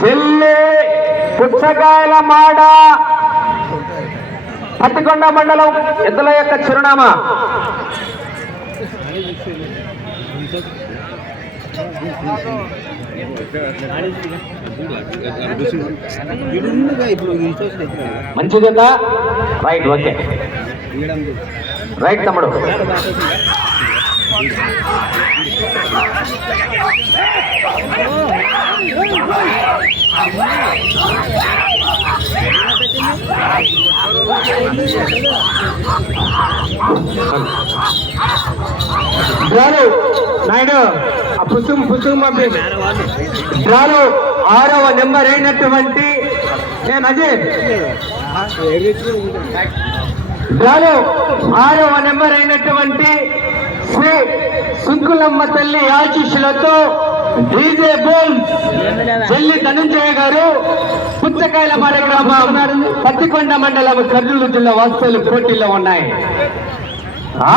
జిల్లి పుచ్చకాయల మాడ. పత్తికొండ మండలం ఎద్దుల యొక్క చిరునామా. మంచిదా రైట్ ఓకే. రైట్ తమ్ముడు. డ్రాలు నాయుడు ఆ పుస్తకం పుస్తకం పంపి. డ్రాలు ఆరవ నెంబర్ అయినటువంటి నేను అదే డ్రాలు ఆరవ నెంబర్ అయినటువంటి శ్రీ సుంకులమ్మ తల్లి ఆశీస్సులతో డీజే బోల్ చెల్లి ధనంజయ గారు పుచ్చకాయల మరి గ్రామం పత్తికొండ మండలం కర్నూలు జిల్లా వాస్తవులు పోటీలో ఉన్నాయి. ఆ?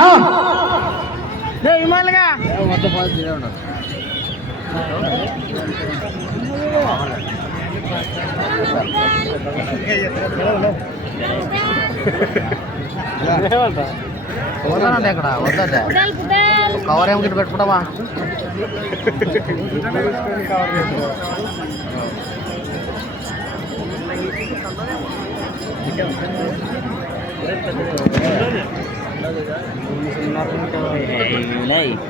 వద్దానంటే ఇక్కడ వద్దంటే కవర్ ఏమి గిట్ట పెట్టుకుంటావా